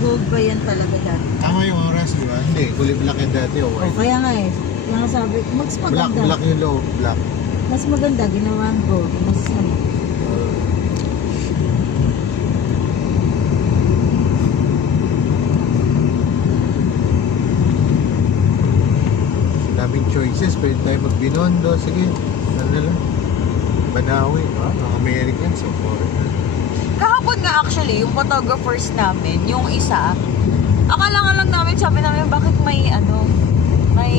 Gold ba yan talaga dati? Tama yung oras, di ba? Hindi, kulay black yan dati o Oh, white. kaya nga eh. Kaya nga sabi, mas Black, maganda. black yung low, black. Mas maganda, ginawa ang gold. Mas ano. Daming choices, pwede tayo magbinondo. Sige, ano na lang. Banawi, mga Americans, so foreigner. Kahapon nga actually, yung photographers namin, yung isa, akala nga lang namin, sabi namin, bakit may may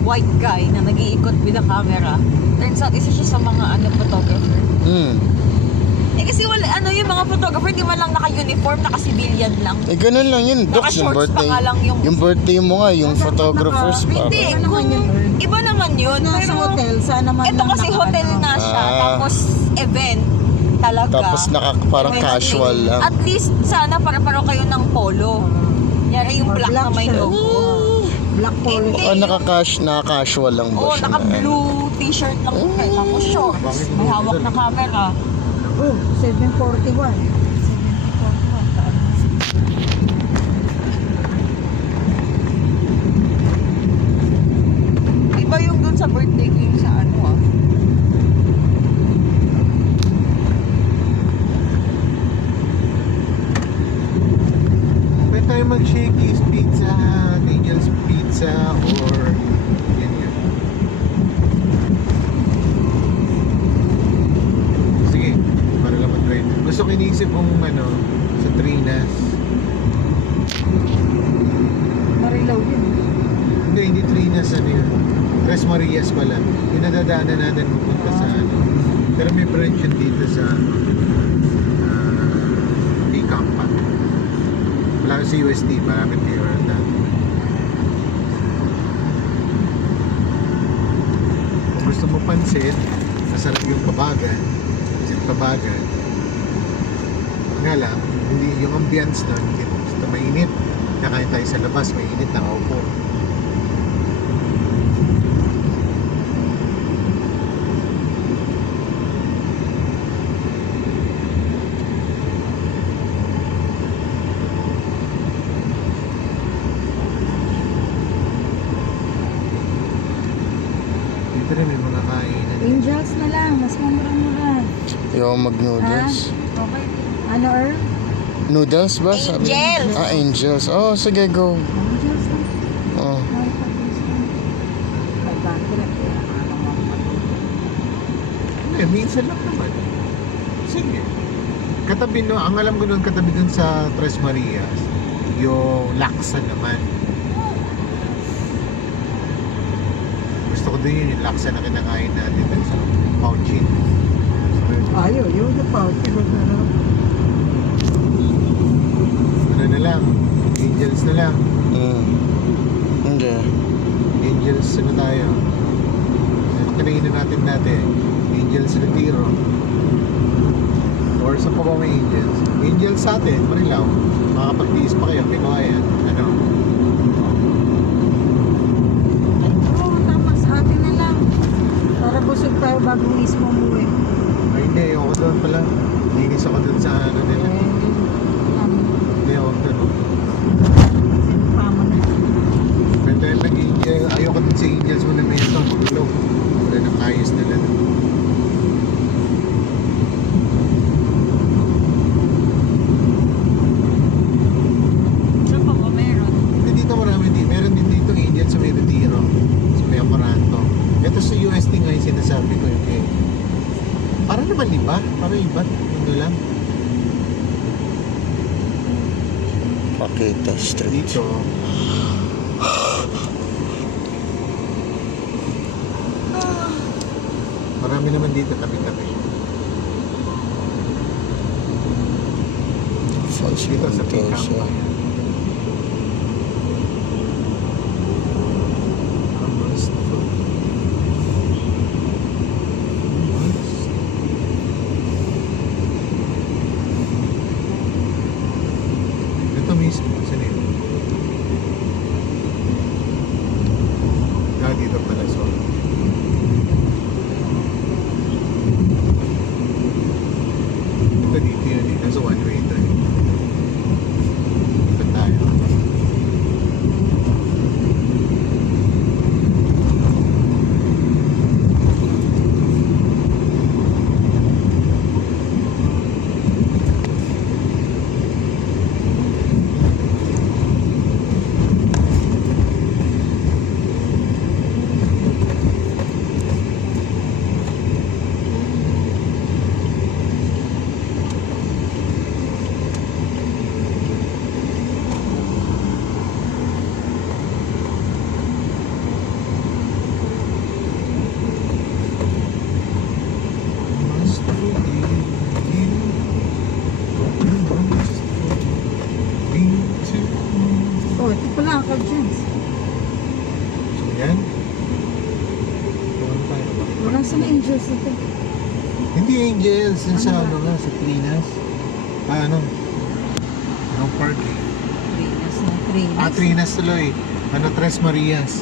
white guy na nag-iikot with the camera. Turns out, isa siya sa mga photographer. Eh kasi wala, yung mga photographer, di man lang naka-uniform, naka-civilian lang. Eh, ganun lang yun, Docs. Yung Naka-shorts pa birthday. nga lang Yung birthday mo nga, yung photographers pa. Hindi, Iba naman yun, Earl. iba naman yun. Nasa Pero, hotel, sana man ito lang kasi hotel nga siya, Ah. tapos event talaga. Tapos parang Event casual thing. lang. At least, sana para-paro kayo ng polo. Yari yung Or black black na may shirt. logo. Black polo. Hindi. Naka-casual lang ba Oo, siya? naka-blue t-shirt lang. Tapos shorts. May hawak na camera. Oh, 741. 741. Iba yung dun sa birthday ko yung sa Pwede tayo mag-Shakey's Pizza, Angel's Pizza, or yan yan. Sige, para lang mag-try. Gusto ko iniisip kong sa Trinas. Marilaw yun. Hindi Trinas, yun. Tres Marias pala. Yung nadadaanan natin pupunta sa Pero may branch yun dito sa Icampa. Wala sa USD, marami kayo dati. Kung gusto mo pansit, masarap yung pabagan. Pansit pabagan. Nga lang, hindi yung ambience nun, hindi basta mainit. Nakain tayo sa labas, mainit, nakaupo. Dito rin may mga kainan. Angels na lang, mas mamura-mura. Yung mag-noodles. Okay. Ano, Earl? Noodles ba? Sabi? Angels. Angels. Oh, sige, go. Angels na. Oh. Minsan lang naman. Sige. Katabi ang alam ko nun katabi dun sa Tres Marias, yung laksa naman. Gusto ko din yung laksa na kinakain natin dun sa Pauchin. Ayaw, yun na pa. Ano na lang, Angels na lang. Hindi. Angels ano tayo? Kanina natin Angels Retiro. Or sa pa ba may Angels? Angels sa atin, Marilao. Makakapag-tiis pa kayo, Pinoyan. Oo, tama sa atin na lang. Para busog tayo bago mismo umuwi. Ay hindi, ako doon pala. Linis ako doon sa nila. Hindi ako doon. Tama na. Pwede tayo mag-Angel. Ayoko din sa Angels mo na may ito. Magulog. Wala nang ayos nila. Saan pa ba meron? Hindi dito marami din. Meron din dito Angels sa may Retiro. Sa may Amaranto. Ito sa UST nga yung sinasabi ko yung para naman iba. Para iba. Ano lang. Pakita Street. Dito. Marami naman dito tabi-tabi. Falls Dito sa Punta Picampa. siya. Ito mismo. Saan yun? Dito pala. So, ito dito yun. Ito sa one way ito. Oh, ito pala ang Caltrans. So yan. Tuwan tayo ba? Wala sa na Angels ito. Hindi Angels, yun sa Ano ba? ano nga, sa Trinas. Ano? Anong park eh? Trinas na Trinas. Trinas tuloy. Ano, Tres Marias.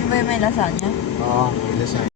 Yung ba yung may lasagna? Oo, may lasagna.